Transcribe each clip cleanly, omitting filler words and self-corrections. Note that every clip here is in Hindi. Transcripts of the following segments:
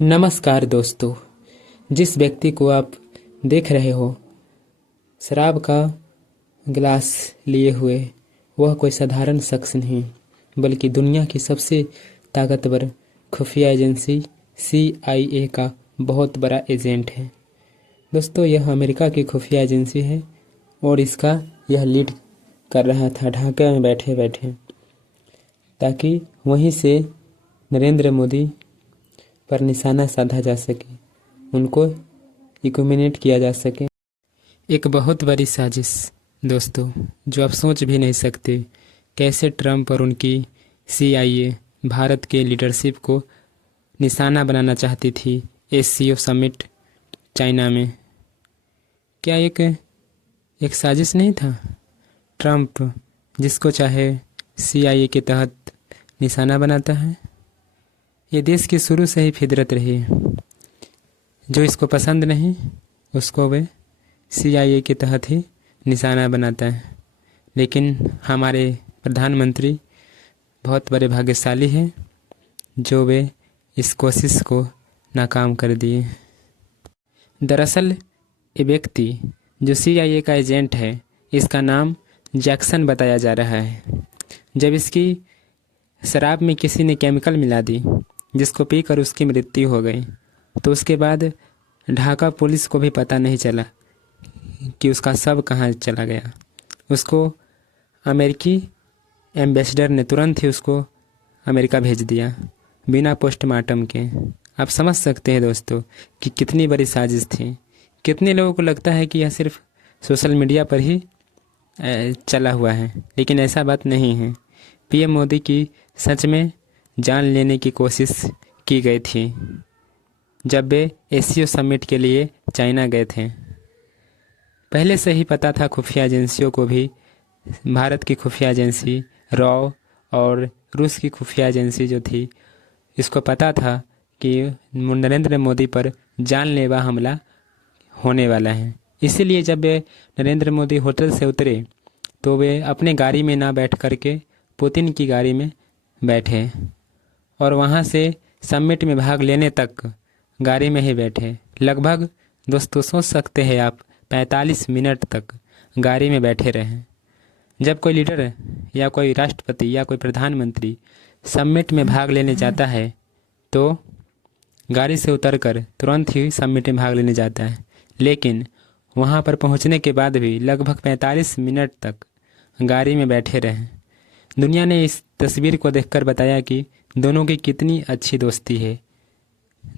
नमस्कार दोस्तों। जिस व्यक्ति को आप देख रहे हो शराब का गिलास लिए हुए, वह कोई साधारण शख्स नहीं बल्कि दुनिया की सबसे ताकतवर खुफिया एजेंसी CIA का बहुत बड़ा एजेंट है। दोस्तों, यह अमेरिका की खुफिया एजेंसी है और इसका यह लीड कर रहा था ढाका में बैठे बैठे, ताकि वहीं से नरेंद्र मोदी पर निशाना साधा जा सके, उनको इल्यूमिनेट किया जा सके। एक बहुत बड़ी साजिश दोस्तों, जो आप सोच भी नहीं सकते कैसे ट्रंप और उनकी CIA भारत के लीडरशिप को निशाना बनाना चाहती थी SCO समिट चाइना में। क्या एक साजिश नहीं था? ट्रंप जिसको चाहे CIA के तहत निशाना बनाता है। ये देश की शुरू से ही फितरत रही है, जो इसको पसंद नहीं उसको वे CIA के तहत ही निशाना बनाता है। लेकिन हमारे प्रधानमंत्री बहुत बड़े भाग्यशाली हैं जो वे इस कोशिश को नाकाम कर दिए। दरअसल ये व्यक्ति जो CIA का एजेंट है, इसका नाम जैक्सन बताया जा रहा है। जब इसकी शराब में किसी ने केमिकल मिला दी जिसको पीकर उसकी मृत्यु हो गई, तो उसके बाद ढाका पुलिस को भी पता नहीं चला कि उसका शव कहाँ चला गया। उसको अमेरिकी एम्बेसडर ने तुरंत ही उसको अमेरिका भेज दिया बिना पोस्टमार्टम के। आप समझ सकते हैं दोस्तों कि कितनी बड़ी साजिश थी। कितने लोगों को लगता है कि यह सिर्फ सोशल मीडिया पर ही चला हुआ है, लेकिन ऐसा बात नहीं है। PM मोदी की सच में जान लेने की कोशिश की गई थी जब वे SCO समिट के लिए चाइना गए थे। पहले से ही पता था खुफिया एजेंसियों को भी, भारत की खुफिया एजेंसी रॉ और रूस की खुफिया एजेंसी जो थी, इसको पता था कि नरेंद्र मोदी पर जानलेवा हमला होने वाला है। इसीलिए जब वे नरेंद्र मोदी होटल से उतरे तो वे अपने गाड़ी में ना बैठ करके पुतिन की गाड़ी में बैठे और वहाँ से समिट में भाग लेने तक गाड़ी में ही बैठे। लगभग दोस्तों सोच सकते हैं आप 45 मिनट तक गाड़ी में बैठे रहे। जब कोई लीडर या कोई राष्ट्रपति या कोई प्रधानमंत्री समिट में भाग लेने जाता है तो गाड़ी से उतरकर तुरंत ही समिट में भाग लेने जाता है, लेकिन वहाँ पर पहुँचने के बाद भी लगभग 45 मिनट तक गाड़ी में बैठे रहे। दुनिया ने इस तस्वीर को देखकर बताया कि दोनों की कितनी अच्छी दोस्ती है।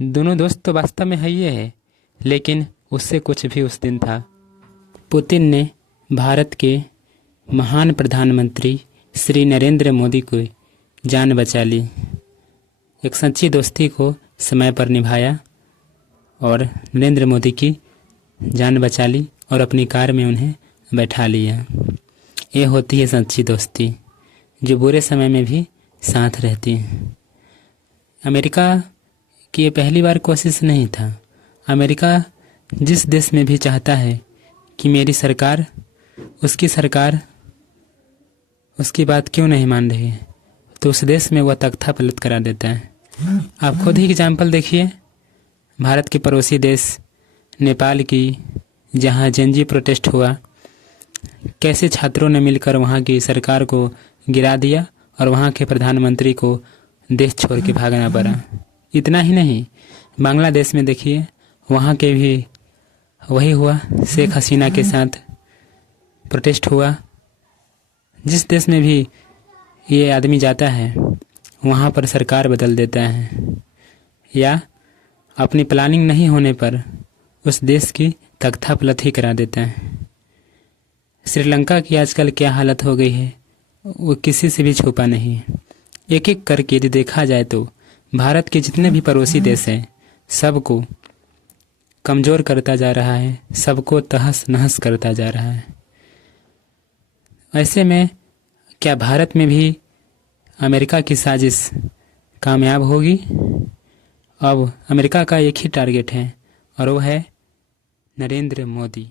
दोनों दोस्त तो वास्तव में है ही है, लेकिन उससे कुछ भी उस दिन था। पुतिन ने भारत के महान प्रधानमंत्री श्री नरेंद्र मोदी को जान बचा ली। एक सच्ची दोस्ती को समय पर निभाया और नरेंद्र मोदी की जान बचा ली और अपनी कार में उन्हें बैठा लिया। ये होती है सच्ची दोस्ती, जो बुरे समय में भी साथ रहती है। अमेरिका की ये पहली बार कोशिश नहीं था। अमेरिका जिस देश में भी चाहता है कि मेरी सरकार, उसकी सरकार उसकी बात क्यों नहीं मान रही है, तो उस देश में वह तख्ता पलट करा देता है। आप खुद ही एग्जाम्पल देखिए, भारत के पड़ोसी देश नेपाल की, जहाँ जेनजी प्रोटेस्ट हुआ, कैसे छात्रों ने मिलकर वहाँ की सरकार को गिरा दिया और वहाँ के प्रधानमंत्री को देश छोड़ के भागना पड़ा। इतना ही नहीं, बांग्लादेश में देखिए, वहाँ के भी वही हुआ, शेख हसीना के साथ प्रोटेस्ट हुआ। जिस देश में भी ये आदमी जाता है वहाँ पर सरकार बदल देता है, या अपनी प्लानिंग नहीं होने पर उस देश की तख्ता पलट ही करा देता है। श्रीलंका की आजकल क्या हालत हो गई है वो किसी से भी छुपा नहीं है। एक एक करके यदि देखा जाए तो भारत के जितने भी पड़ोसी देश हैं सबको कमज़ोर करता जा रहा है, सबको तहस नहस करता जा रहा है। ऐसे में क्या भारत में भी अमेरिका की साजिश कामयाब होगी? अब अमेरिका का एक ही टारगेट है और वो है नरेंद्र मोदी।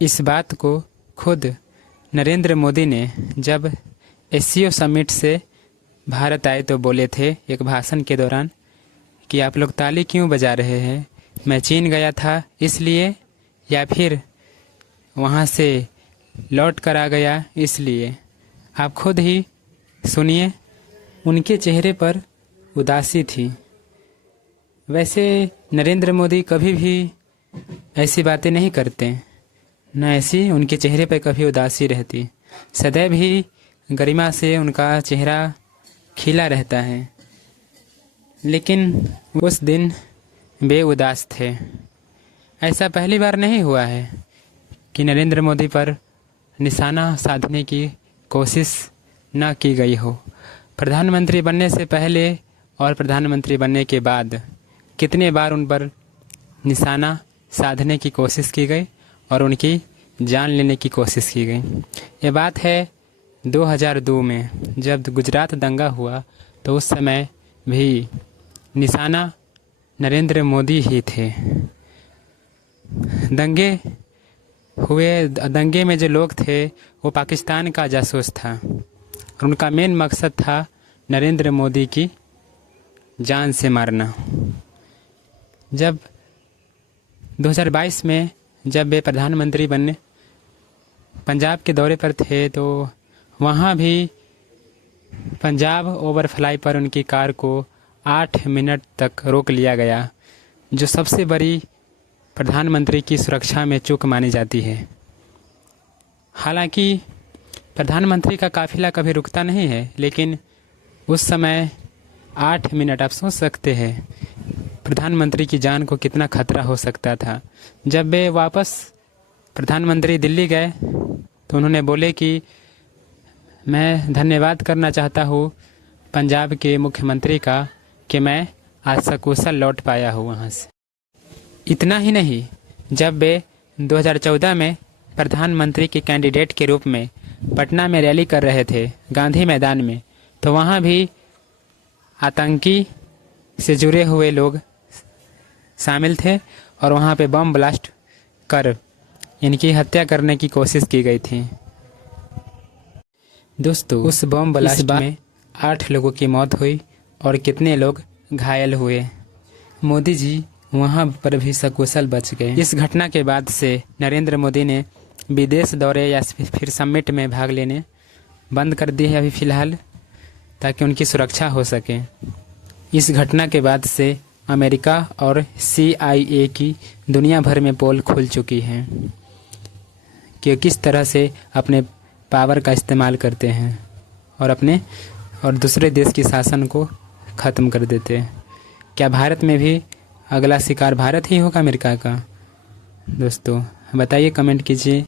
इस बात को खुद नरेंद्र मोदी ने जब SCO समिट से भारत आए तो बोले थे एक भाषण के दौरान कि आप लोग ताली क्यों बजा रहे हैं, मैं चीन गया था इसलिए, या फिर वहाँ से लौट कर आ गया इसलिए। आप खुद ही सुनिए। उनके चेहरे पर उदासी थी। वैसे नरेंद्र मोदी कभी भी ऐसी बातें नहीं करते, न ऐसी उनके चेहरे पर कभी उदासी रहती। सदैव ही गरिमा से उनका चेहरा खिला रहता है। लेकिन उस दिन वे उदास थे। ऐसा पहली बार नहीं हुआ है कि नरेंद्र मोदी पर निशाना साधने की कोशिश न की गई हो। प्रधानमंत्री बनने से पहले और प्रधानमंत्री बनने के बाद कितने बार उन पर निशाना साधने की कोशिश की गई और उनकी जान लेने की कोशिश की गई। ये बात है 2002 में जब गुजरात दंगा हुआ, तो उस समय भी निशाना नरेंद्र मोदी ही थे। दंगे में जो लोग थे वो पाकिस्तान का जासूस था और उनका मेन मकसद था नरेंद्र मोदी की जान से मारना। जब 2022 में जब वे प्रधानमंत्री बनने पंजाब के दौरे पर थे, तो वहाँ भी पंजाब ओवरफ्लाई पर उनकी कार को 8 मिनट तक रोक लिया गया, जो सबसे बड़ी प्रधानमंत्री की सुरक्षा में चूक मानी जाती है। हालांकि प्रधानमंत्री का काफिला कभी रुकता नहीं है, लेकिन उस समय 8 मिनट, आप सोच सकते हैं प्रधानमंत्री की जान को कितना खतरा हो सकता था। जब वे वापस प्रधानमंत्री दिल्ली गए तो उन्होंने बोले कि मैं धन्यवाद करना चाहता हूँ पंजाब के मुख्यमंत्री का कि मैं आज सकुशल लौट पाया हूँ वहाँ से। इतना ही नहीं, जब वे 2014 में प्रधानमंत्री के कैंडिडेट के रूप में पटना में रैली कर रहे थे गांधी मैदान में, तो वहाँ भी आतंकी से जुड़े हुए लोग शामिल थे और वहाँ पे बम ब्लास्ट कर इनकी हत्या करने की कोशिश की गई थी। दोस्तों, उस बम ब्लास्ट में 8 लोगों की मौत हुई और कितने लोग घायल हुए। मोदी जी वहाँ पर भी सकुशल बच गए। इस घटना के बाद से नरेंद्र मोदी ने विदेश दौरे या फिर समिट में भाग लेने बंद कर दिए है अभी फ़िलहाल, ताकि उनकी सुरक्षा हो सके। इस घटना के बाद से अमेरिका और CIA की दुनिया भर में पोल खुल चुकी हैं कि किस तरह से अपने पावर का इस्तेमाल करते हैं और दूसरे देश की शासन को ख़त्म कर देते हैं। क्या भारत में भी अगला शिकार भारत ही होगा अमेरिका का? दोस्तों बताइए, कमेंट कीजिए।